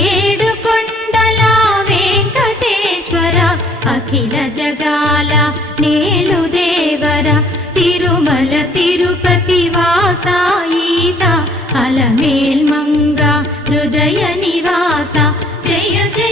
ఏడు కొండల వెంకటేశ్వర అఖిల జగాల నేలు దేవర తిరుమల తిరుపతి వాస ఈస అలమేల్ మంగ హృదయ నివాస జయ జయ